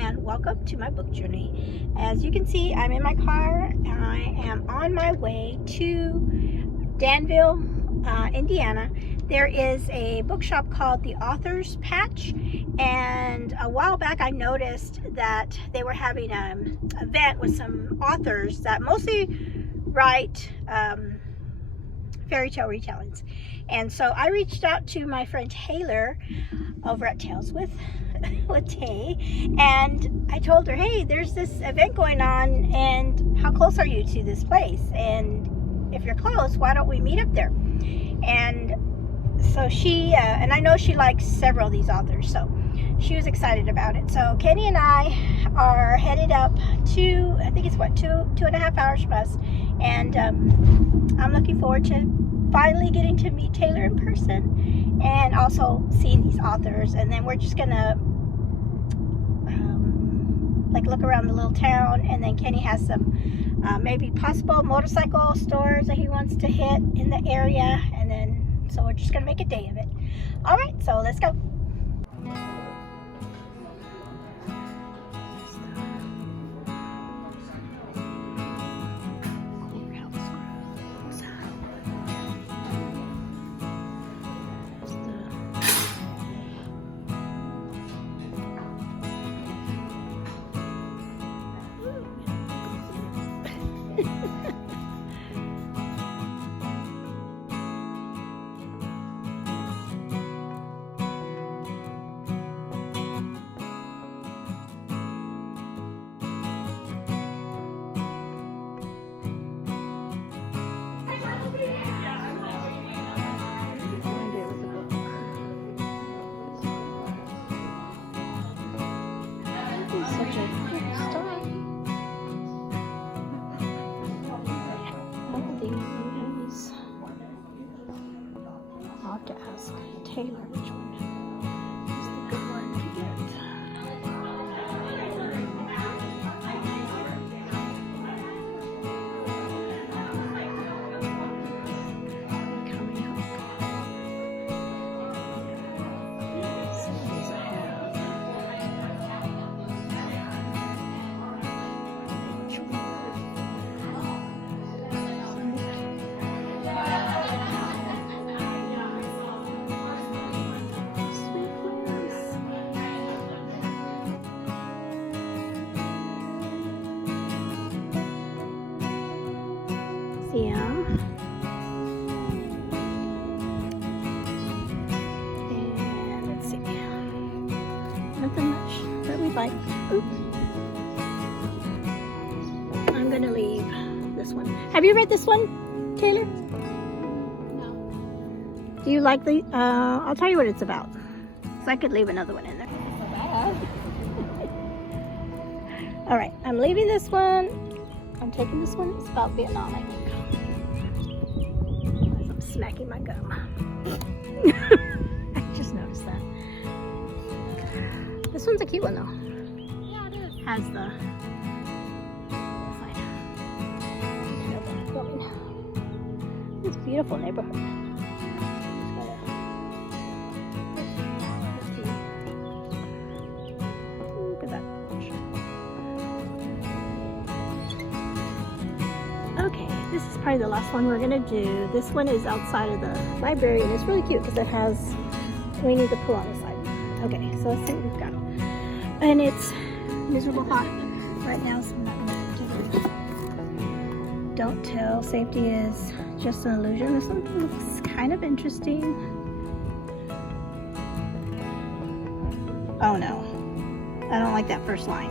and welcome to my book journey. As you can see, I'm in my car. I am on my way to Danville, Indiana. There is a bookshop called the Author's Patch, and a while back I noticed that they were having an event with some authors that mostly write fairy tale retellings. And so I reached out to my friend Taylor over at Tales with Tay, and I told her, hey, there's this event going on, and how close are you to this place? And if you're close, why don't we meet up there? And so she, and I know she likes several of these authors, so she was excited about it. So Kenny and I are headed up to, I think it's what, two and a half hours from us, and I'm looking forward to finally getting to meet Taylor in person and also seeing these authors. And then we're just gonna like look around the little town, and then Kenny has some maybe possible motorcycle stores that he wants to hit in the area, and then so we're just gonna make a day of it. All right, so let's go. Such a good start. All these. I'll have to ask Taylor which one is the good one to get. Coming up. So these I have. Yeah. And let's see. Nothing much that we like. Oops. I'm gonna leave this one. Have you read this one, Taylor? No. Do you like the? I'll tell you what it's about. So I could leave another one in there. All right, I'm leaving this one. I'm taking this one. It's about Vietnam, I think. As I'm smacking my gum. I just noticed that. This one's a cute one, though. Yeah, it is. Has the sign. It's a beautiful neighborhood. Look at that. Okay, this is probably the last one we're gonna do. This one is outside of the library, and it's really cute because it has Winnie the Pooh on the side. Okay, so let's see what we've got. And it's miserable hot right now, so I'm not gonna do it. Don't tell, safety is just an illusion. This one looks kind of interesting. Oh no, I don't like that first line.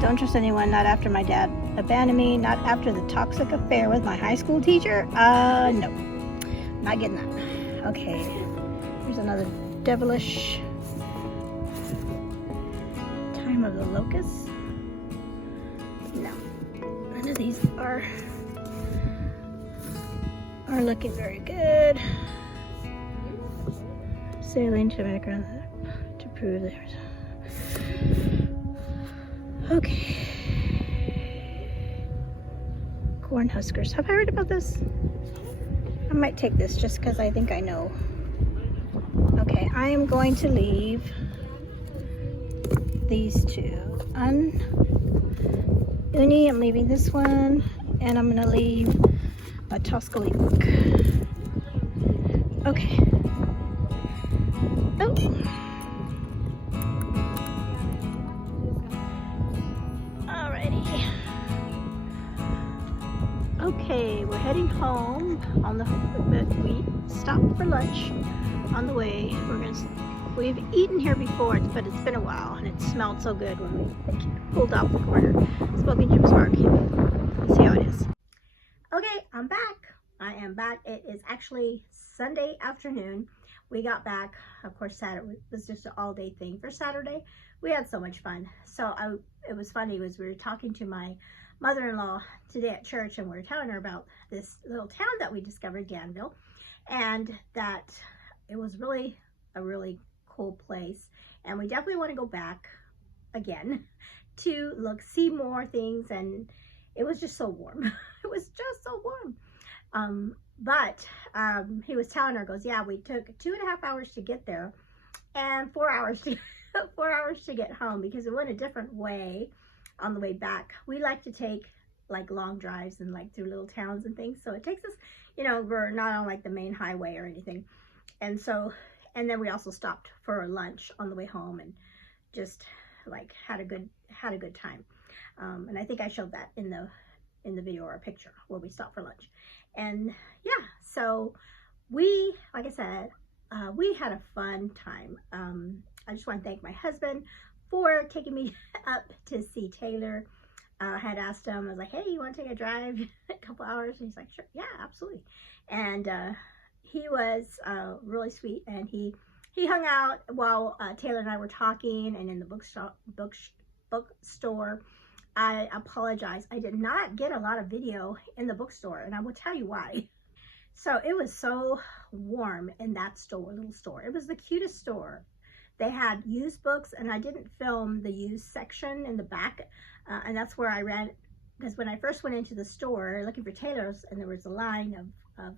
Don't trust anyone, not after my dad abandoned me, not after the toxic affair with my high school teacher. No, not getting that. Okay, here's another devilish Time of the Locust. No, none of these are looking very good. Sailing to America to prove there's. Okay. Cornhuskers. Have I read about this? I might take this just because I think I know. Okay, I am going to leave these two. Uni, I'm leaving this one, and I'm gonna leave a Toscoli book. Okay. Oh. Alrighty. Okay, we're heading home on the but we stopped for lunch on the way. We've eaten here before, but it's been a while, and it smelled so good when we pulled off the corner. Smoking Jim's Barbecue. Let's see how it is. Okay, I'm back. I am back. It is actually Sunday afternoon. We got back, of course, Saturday was just an all-day thing. For Saturday, we had so much fun. So it was funny, we were talking to my mother-in-law today at church, and we were telling her about this little town that we discovered, Danville, and that it was really a really cool place, and we definitely want to go back again to see more things. And it was just so warm. It was just so warm. But he was telling her, goes, yeah, we took 2.5 hours to get there and 4 hours to 4 hours to get home, because it went a different way on the way back. We like to take like long drives and like through little towns and things, so it takes us, you know, we're not on like the main highway or anything. And so, and then we also stopped for lunch on the way home and just like had a good time. And I think I showed that in the video or a picture where we stopped for lunch. And yeah, so we, like I said, we had a fun time. I just want to thank my husband for taking me up to see Taylor. I had asked him, I was like, hey, you want to take a drive a couple hours? And he's like, sure, yeah, absolutely. And he was really sweet, and he hung out while Taylor and I were talking. And in the bookstore, I apologize, I did not get a lot of video in the bookstore, and I will tell you why. So it was so warm in that little store. It was the cutest store. They had used books, and I didn't film the used section in the back, and that's where I ran, because when I first went into the store looking for Taylor's, and there was a line of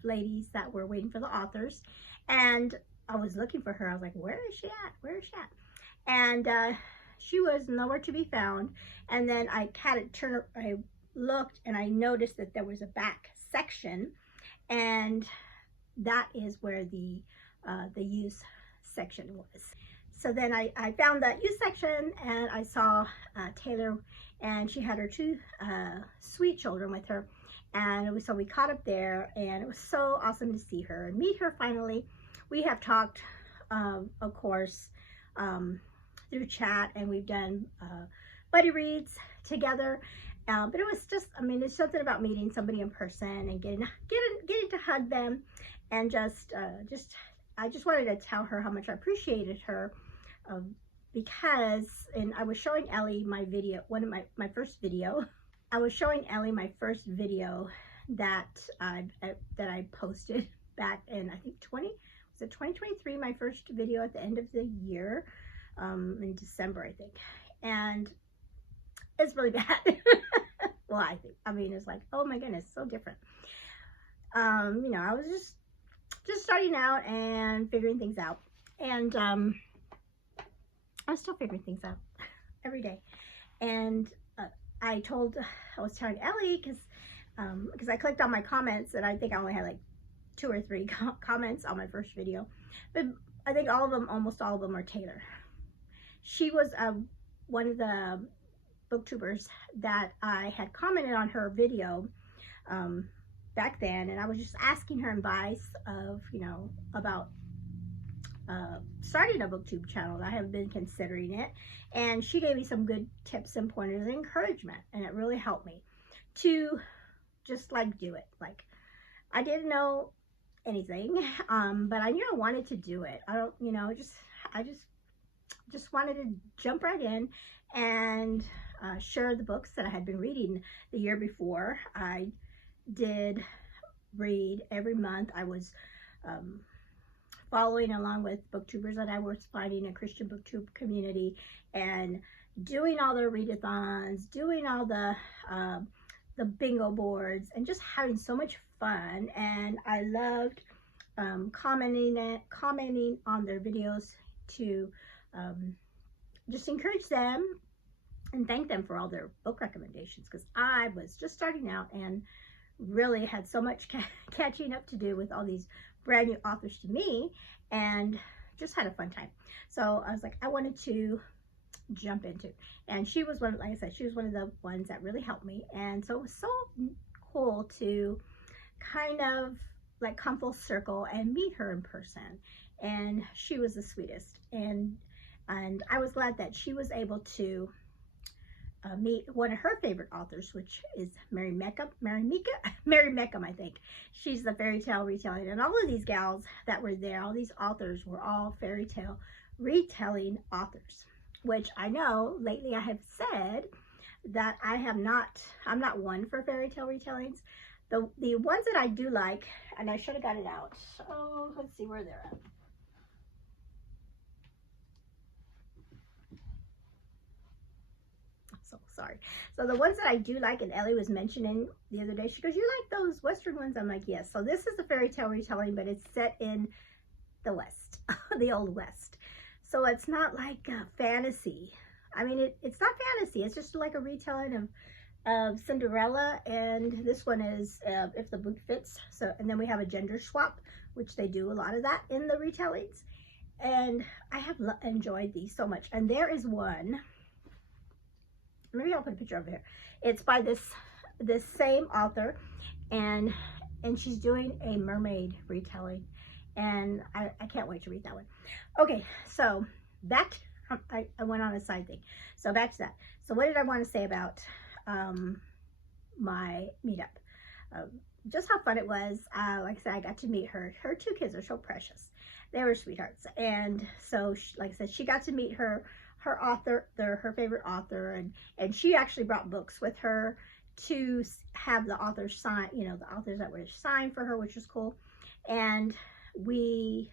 ladies that were waiting for the authors, and I was looking for her. I was like, where is she at? Where is she at? And she was nowhere to be found. And then I looked, and I noticed that there was a back section, and that is where the used section was. So then I found that used section, and I saw Taylor, and she had her two sweet children with her. And so we caught up there, and it was so awesome to see her and meet her finally. We have talked, of course, through chat, and we've done buddy reads together. But it was just, I mean, it's something about meeting somebody in person and getting to hug them, and I just wanted to tell her how much I appreciated her, because, and I was showing Ellie my video, my first video. I was showing Ellie my first video that I posted back in, I think 2023, my first video at the end of the year, in December, I think. And it's really bad. Well, I mean, it's like, oh my goodness, so different. You know, I was just starting out and figuring things out, and I was still figuring things out every day. And I was telling Ellie, because I clicked on my comments, and I think I only had like 2 or 3 comments on my first video, but I think almost all of them are Taylor. She was one of the booktubers that I had commented on her video back then, and I was just asking her advice of, you know, about starting a booktube channel. I have been considering it, and she gave me some good tips and pointers and encouragement, and it really helped me to just like do it. Like, I didn't know anything, but I knew I wanted to do it. I just wanted to jump right in and share the books that I had been reading the year before. I did read every month. I was following along with booktubers that I was finding a Christian Booktube community, and doing all the readathons, doing all the bingo boards, and just having so much fun. And I loved commenting on their videos to just encourage them and thank them for all their book recommendations, because I was just starting out and really had so much catching up to do with all these brand new authors to me, and just had a fun time. So I was like, I wanted to jump into, and she was one, like I said, she was one of the ones that really helped me. And so it was so cool to kind of like come full circle and meet her in person. And she was the sweetest, and I was glad that she was able to meet one of her favorite authors, which is Mary Meckham, I think. She's the fairy tale retelling, and all of these gals that were there, all these authors were all fairy tale retelling authors, which I know lately I have said that I'm not one for fairy tale retellings. The ones that I do like, and I should have got it out. Oh, let's see where they're at. So sorry. So the ones that I do like, and Ellie was mentioning the other day, she goes, "You like those Western ones?" I'm like, yes. So this is a fairy tale retelling, but it's set in the West, the Old West. So it's not like fantasy. I mean, it's not fantasy. It's just like a retelling of Cinderella, and this one is If the Boot Fits. So, and then we have a gender swap, which they do a lot of that in the retellings. And I have enjoyed these so much. And there is one. Maybe I'll put a picture over here. It's by this same author, and she's doing a mermaid retelling, and I can't wait to read that one. Okay, so back, I went on a side thing. So back to that. So what did I want to say about my meetup? Just how fun it was. Like I said, I got to meet her. Her two kids are so precious. They were sweethearts, and so like I said, she got to meet her author, her favorite author, and she actually brought books with her to have the authors sign, you know, the authors that were signed for her, which was cool. And we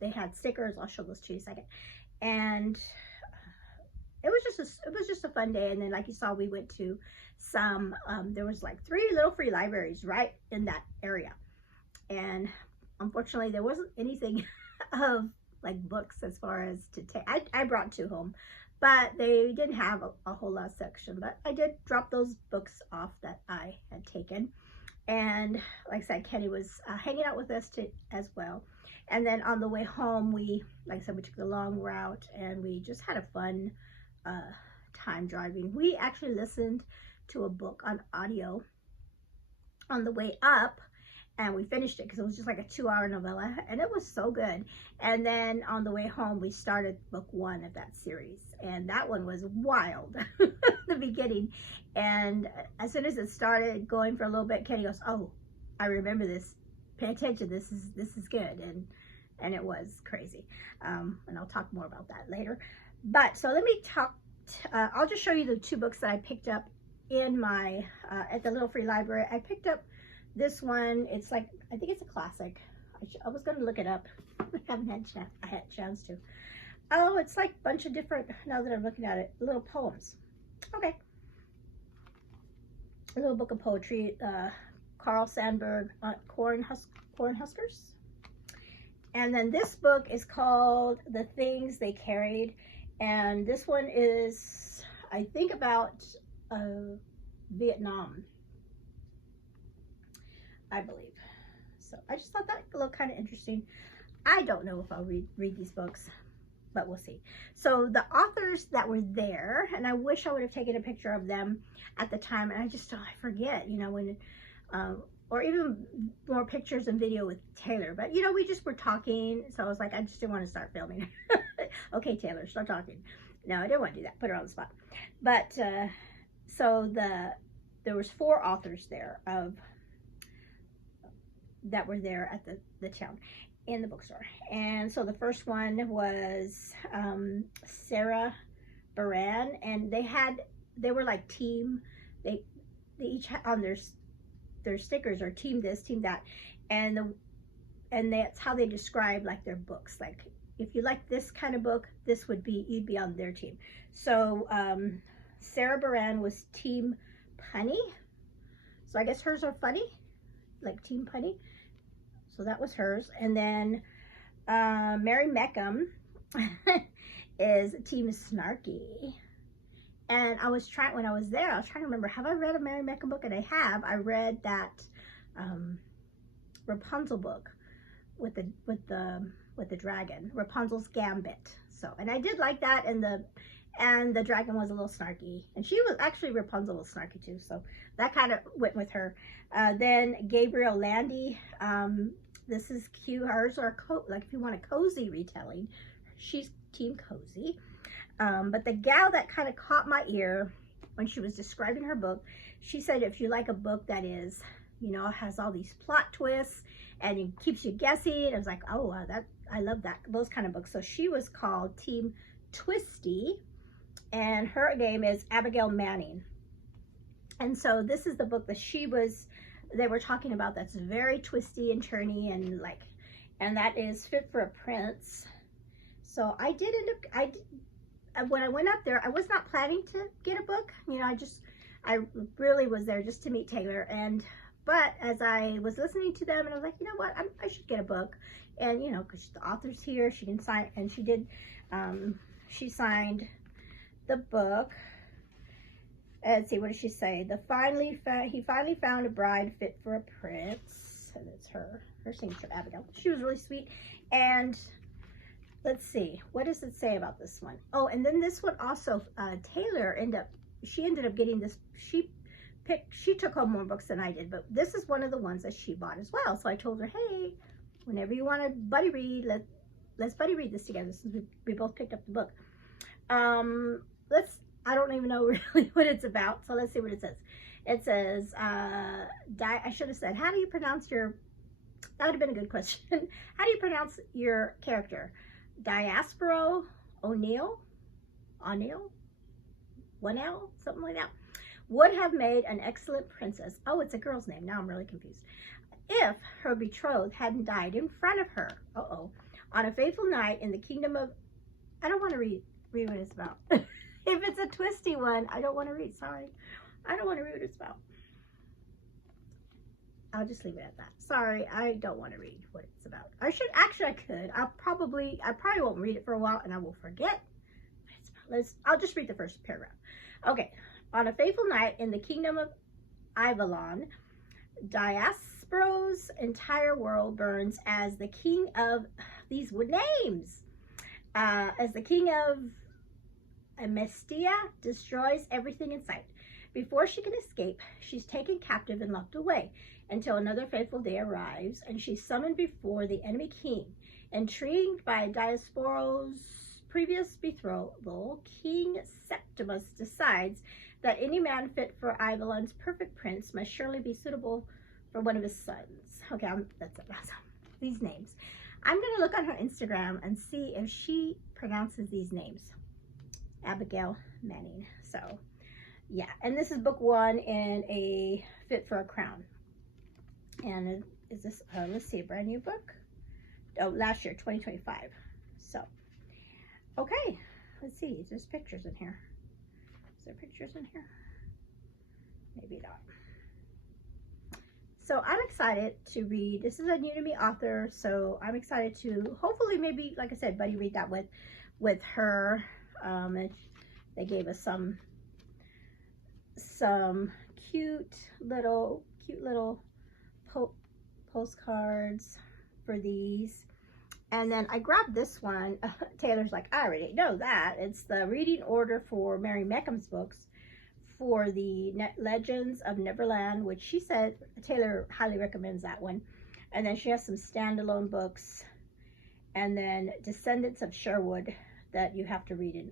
they had stickers. I'll show those to you in a second. And it was just a fun day. And then, like you saw, we went to some there was like 3 little free libraries right in that area, and unfortunately there wasn't anything of like books as far as to take. I brought 2 home, but they didn't have a whole lot of section, but I did drop those books off that I had taken. And like I said, Kenny was hanging out with us as well. And then on the way home, like I said, we took the long route, and we just had a fun time driving. We actually listened to a book on audio on the way up, and we finished it because it was just like a 2-hour novella, and it was so good. And then on the way home, we started book 1 of that series, and that one was wild. The beginning, and as soon as it started going for a little bit, Kenny goes, "Oh, I remember this. Pay attention. This is good." And it was crazy. And I'll talk more about that later. But so let me talk. I'll just show you the 2 books that I picked up in my at the little free library. I picked up this one. It's like, I think it's a classic. I was going to look it up. I haven't had a chance to. Oh, it's like a bunch of different, now that I'm looking at it, little poems. Okay. A little book of poetry. Carl Sandburg, Cornhuskers. And then this book is called The Things They Carried. And this one is, I think, about Vietnam, I believe. So I just thought that looked kind of interesting. I don't know if I'll read these books, but we'll see. So the authors that were there, and I wish I would have taken a picture of them at the time, and I forget, you know, when, or even more pictures and video with Taylor. But, you know, we just were talking, so I was like, I just didn't want to start filming. Okay, Taylor, start talking. No, I didn't want to do that. Put her on the spot. But, so there was 4 authors there that were there at the town in the bookstore. And so the first one was Sarah Baran, and they were like team, they each had on their stickers, or team this, team that, and that's how they describe like their books. Like, if you like this kind of book, you'd be on their team. So Sarah Baran was team punny, so I guess hers are funny, like team punny. So that was hers. And then Mary Meckham is team snarky, And I was trying, when I was there, I was trying to remember, have I read a Mary Meckham book? And I have. I read that Rapunzel book with the dragon, Rapunzel's Gambit. So, and I did like that, and the dragon was a little snarky, and she was actually, Rapunzel was snarky too, so that kind of went with her. Then Gabrielle Landy, this is cute. Hers are like, if you want a cozy retelling, she's team cozy. But the gal that kind of caught my ear when she was describing her book, she said, if you like a book that is, you know, has all these plot twists and it keeps you guessing, I was like, oh wow, I love that, those kind of books. So she was called Team Twisty, and her name is Abigail Manning. And so this is the book that they were talking about, that's very twisty and turny, and like, and that is Fit for a Prince. So I did end up, when I went up there, I was not planning to get a book. You know, I really was there just to meet Taylor. But as I was listening to them, and I was like, you know what, I should get a book. And, you know, because the author's here, she can sign, and she did, she signed the book. Let's see, what did she say? He finally found a bride fit for a prince. And it's her signature, Abigail. She was really sweet. And let's see, what does it say about this one? Oh, and then this one also, Taylor ended up getting this. She took home more books than I did, but this is one of the ones that she bought as well. So I told her, hey, whenever you want to buddy read, let's buddy read this together, since we both picked up the book. I don't even know really what it's about, so let's see what it says. It says, I should have said, how do you pronounce that would have been a good question. How do you pronounce your character? Diaspora O'Neill, one L, something like that, would have made an excellent princess. Oh, it's a girl's name. Now I'm really confused. If her betrothed hadn't died in front of her, on a fateful night in the kingdom of, I don't want to read what it's about. If it's a twisty one, I don't want to read. Sorry, I don't want to read what it's about. I'll just leave it at that. Sorry, I don't want to read what it's about. I could. I probably won't read it for a while, and I will forget what it's about. I'll just read the first paragraph. Okay. On a fateful night in the kingdom of Avalon, Diaspora's entire world burns as the king of, these wood names, as the king of Amestia destroys everything in sight. Before she can escape, she's taken captive and locked away until another fateful day arrives, and she's summoned before the enemy king. Intrigued by Diaspora's previous betrothal, King Septimus decides that any man fit for Avalon's perfect prince must surely be suitable for one of his sons. Okay, that's it. These names. I'm going to look on her Instagram and see if she pronounces these names. Abigail Manning. So, yeah. And this is book 1 in a Fit for a Crown. And is this, let's see, a brand new book? Oh, last year, 2025. So, okay. Let's see. There's pictures in here. Is there pictures in here? Maybe not. So I'm excited to read. This is a new to me author, so I'm excited to hopefully, maybe, like I said, buddy read that with her. And they gave us some cute little postcards for these. And then I grabbed this one. Taylor's like, I already know that. It's the reading order for Mary Meckham's books for the Legends of Neverland, which she said Taylor highly recommends that one. And then she has some standalone books, and then Descendants of Sherwood that you have to read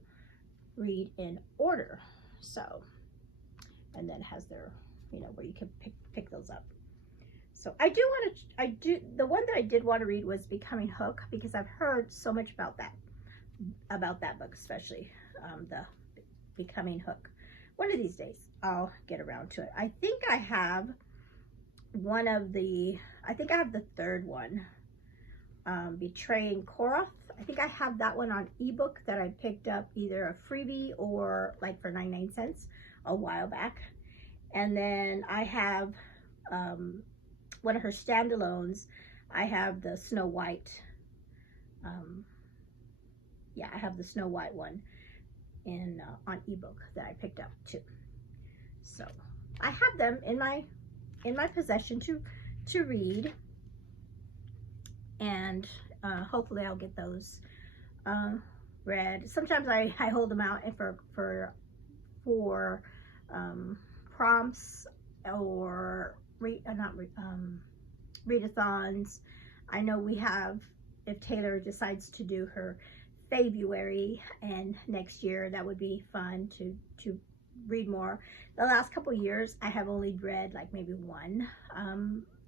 in order. So, and then has their, you know, where you can pick those up. So the one that I did want to read was Becoming Hook, because I've heard so much about that book, especially the Becoming Hook. One of these days I'll get around to it. I think I have the third one, Betraying Korath. I think I have that one on ebook that I picked up either a freebie or like for 99 cents a while back. And then I have one of her standalones. I have the Snow White. Yeah, I have the Snow White one. in on ebook that I picked up too. So I have them in my possession to read, and hopefully I'll get those read. Sometimes I hold them out for prompts or readathons. I know we have, if Taylor decides to do her February and next year, that would be fun to read more. The last couple years I have only read like maybe one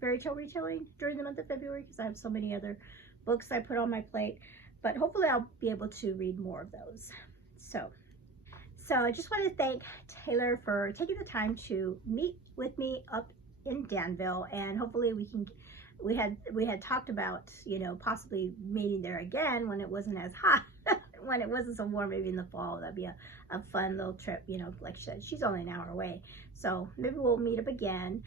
fairy tale retelling during the month of February because I have so many other books I put on my plate, but hopefully I'll be able to read more of those. So I just want to thank Taylor for taking the time to meet with me up in Danville, and hopefully we had talked about, you know, possibly meeting there again when it wasn't as hot, when it wasn't so warm, maybe in the fall. That'd be a fun little trip, you know. Like she said, she's only an hour away, so maybe we'll meet up again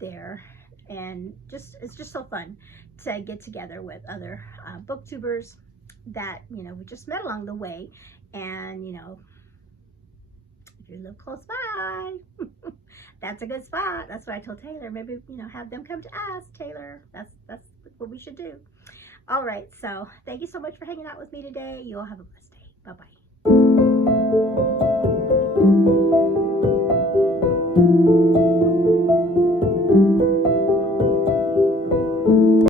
there. And it's just so fun to get together with other booktubers that, you know, we just met along the way. And, you know, if you live close by, that's a good spot. That's what I told Taylor. Maybe, you know, have them come to us, Taylor. That's what we should do. All right, so thank you so much for hanging out with me today. You all have a blessed day. Bye-bye.